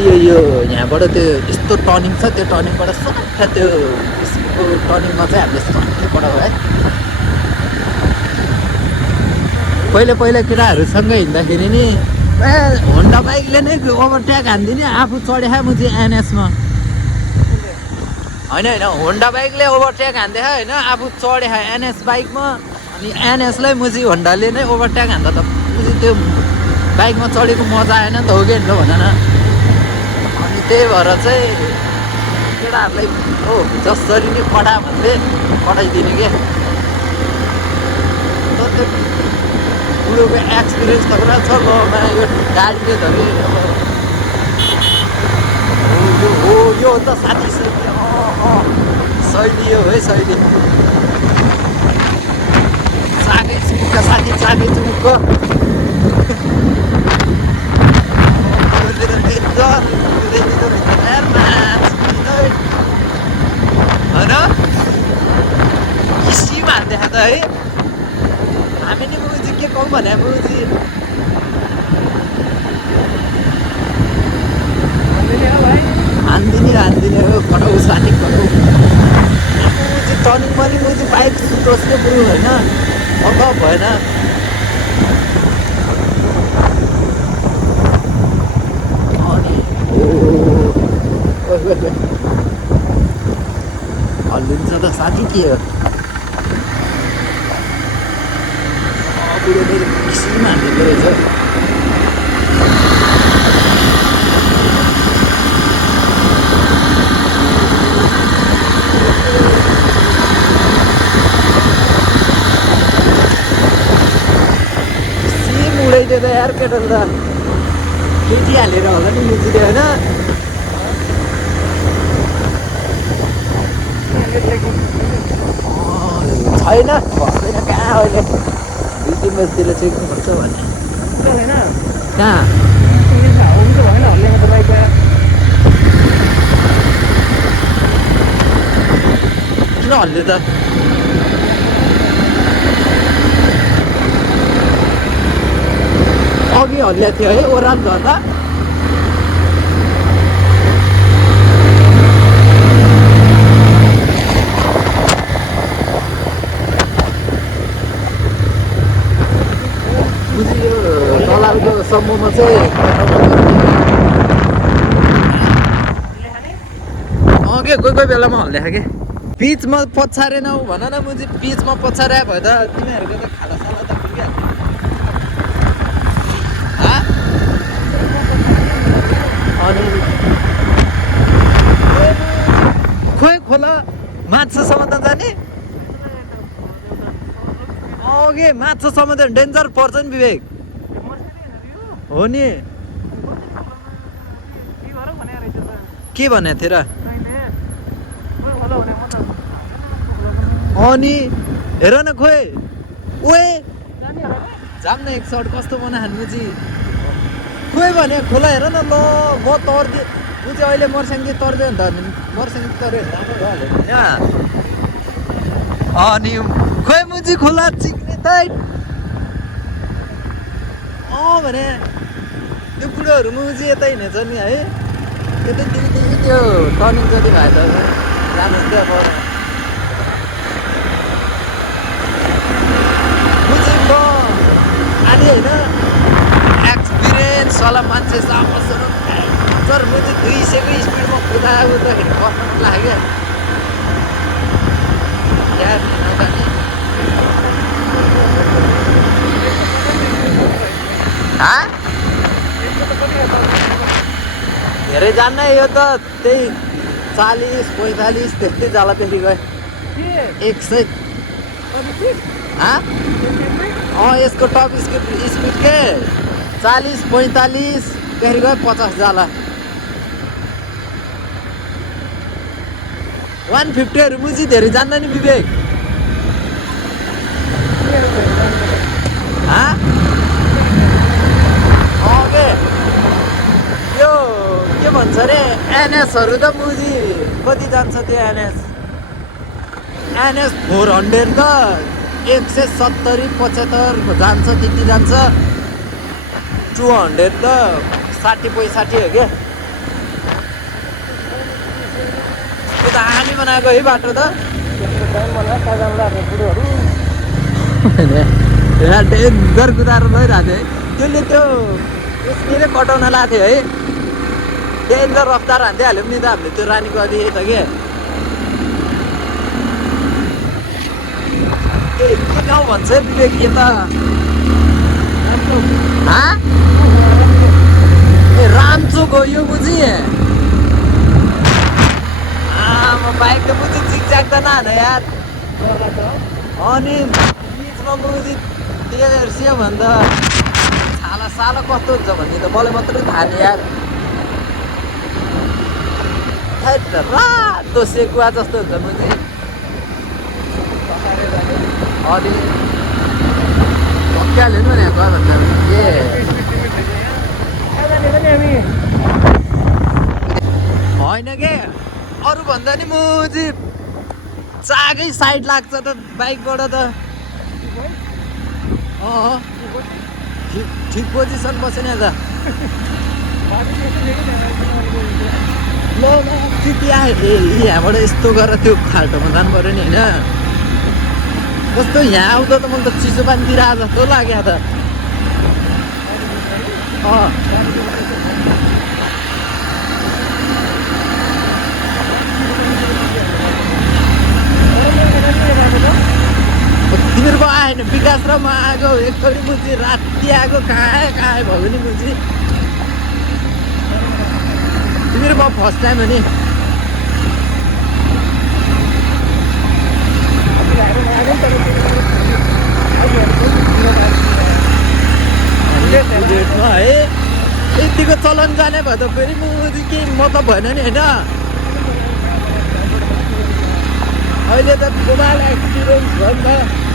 यो यहाँबाट त्यो यस्तो टर्निङ छ, त्यो टर्निङबाट सट्टा त्यो स्कुलको टर्निङमा चाहिँ हामीले सट्टै पठायो है। पहिला केटाहरूसँग हिँड्दाखेरि नि होन्डा बाइकले नै ओभरटेक हान्दिने, आफू चढे म चाहिँ एनएसमा होइन होन्डा बाइकले ओभरटेक हान्दै होइन, आफू चढे एनएस बाइकमा, अनि एनएसलाई म चाहिँ होन्डाले नै ओभरटेक हान्दा त त्यो बाइकमा चढेको मजा आएन नि त, हो कि होइन भन न। अनि त्यही भएर चाहिँ केटाहरूलाई हो जसरी नै पठा भन्दै पठाइदिने के। बुढोको एक्सपिरियन्स त पुरा छ लमा, यो गाडीले धरि हो यो त साथी शैली हो है, शैली चाकै चुमुक्क साथी, चाकै चुमुक्क होइन किसिम हान्दै त है। हामी नि मुजी के कहौँ भने मुजी हान्दिने हो, कटाउ साथी कटाउ। मुजी टर्निङमा नि मुजी बाइक सुटोस् के बुढो होइन, अब भएन। हल्लिन्छ त साथी के हो, बुढोले किसिम हान्दिँदो रहेछ। किसिम उडाइदियो त यार केटल त, केटी हालेर होला नि मुजीले होइन। छैन बस्दैन कहाँ, अहिले 2-3 बजीतिर चेक्नुपर्छ भने कहाँ किन हल्ले त, अघि हल्ल्या थियो है ओह्रालो झर्दा। दलालको समूहमा चाहिँ के कोही बेलामा हल्ल्या कि पिचमा पछारेन भन न मुजी, पिचमा पछारे भयो त तिमीहरूको त खाला साला त पुगिहाल्थ्यो। अनि खोइ खोला माछासम्म त जाने, अघि माछासम्म त डेन्जर पर्छ नि विवेक। हो नि के भनेको थिएँ र, अनि हेर न खोइ ओए जाम न एक सर्ट कस्तो बनाहाल्नु मुजी, खोइ भने खोला हेर न ल म तर्दिएँ मुजी, अहिले मर्स्याङ्गी तर्दियो नि त, मर्स्याङ्गी तर्यो राम्रो भइहाल्यो अनि खोइ मुजी खोला चिक्ने त भने त्यो बुढोहरू मुजी यता हिँडेछ नि है, त्यतैदेखि त्यो टर्निङ जति भए त जानुहोस् त्यो अब मुजी म आदि होइन एक्सपिरियन्स वाला मान्छे सामसँग हजुर मुजी 200को स्पिडमा कुदाउँदाखेरि कस्तो लाग्यो क्या नजाने। धेरै जान्न यो त त्यही 40-45 त्यस्तै जाला फेरि गयो 100। यसको टप स्पिड के 40-45 फेरि गयो 50 जाला। 150हरू मुजी धेरै जान्न नि विवेक। यो के भन्छ अरे एनएसहरू त मुजी कति जान्छ त्यो एनएस 400 त 170-75 जान्छ, त्यति जान्छ। 200 त 60-65 हो क्या दामी बनाएको है बाटो त डेन्जर कुदाएर लैरहेको थियो है त्यसले त्यो स्पिडै कटाउन लाएको थियो है डेन्जर रफ्तार हान्दै हाल्यो नि त हामीले त्यो रानीको अघि त के के गाउँ भन्छ विवेक यता ए रामचोक हो यो बुझी बाइक त बुझी चिकचाक त नहाल्नु यार अनि बिचमा बुझी तेर्स्यो भने त छाला साला कस्तो हुन्छ भन्ने त मलाई मात्रै थाहा नि यार रातो सेकुवा जस्तो हुन्छ बुझी अनि भक्काल्यो नि भने गयो भन्दा ए होइन के अरू भन्दा नि मुजी चाकै साइड लाग्छ त बाइकबाट त ठिक पोजिसन बसेन त ल यहाँबाट यस्तो गरेर त्यो खाल्टोमा जानु पऱ्यो नि होइन कस्तो यहाँ आउँदा त मलाई त चिसो पानी दिइरहेको जस्तो लाग्यो त तिमीहरूको आएन विकास र म आएको एकचोटि बुझी राति आएको कहाँ भयो नि बुझी तिमीहरू म फर्स्ट टाइम हो नि है यतिको चलन जाने भयो त फेरि मुजी केही मतलब भएन नि होइन अहिले त मोबाइल एक्सपिरियन्स भयो नि त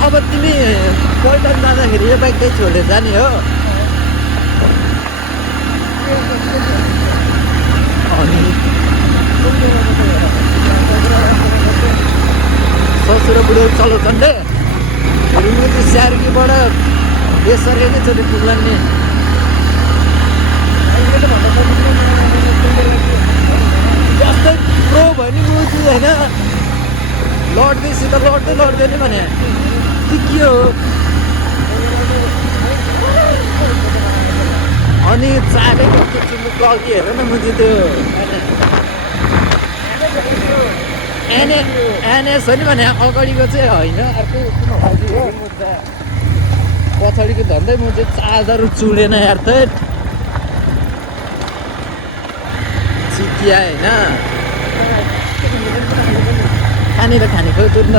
अब तिमी पल्टन जाँदाखेरि यो बाइक त्यही छोडेर जाने हो अनि ससुर बुढो चलाउँछन् रे फेरि मुजी स्यार्कीबाट बेसरकै नै चोटि पुग्लान् नि जस्तै प्रो भयो नि मुजी होइन लड्दैसित लड्दै नि भने के हो अनि चाकै कस्तो चुम्बुक अघि हेर न मुजी त्यो एनएस हो नि भने अगाडिको चाहिँ होइन अर्को हो पछाडिको धन्दै म चाहिँ चार्जर चुडेन यार त चिकिया होइन खाने त खाने खोइ कुद्न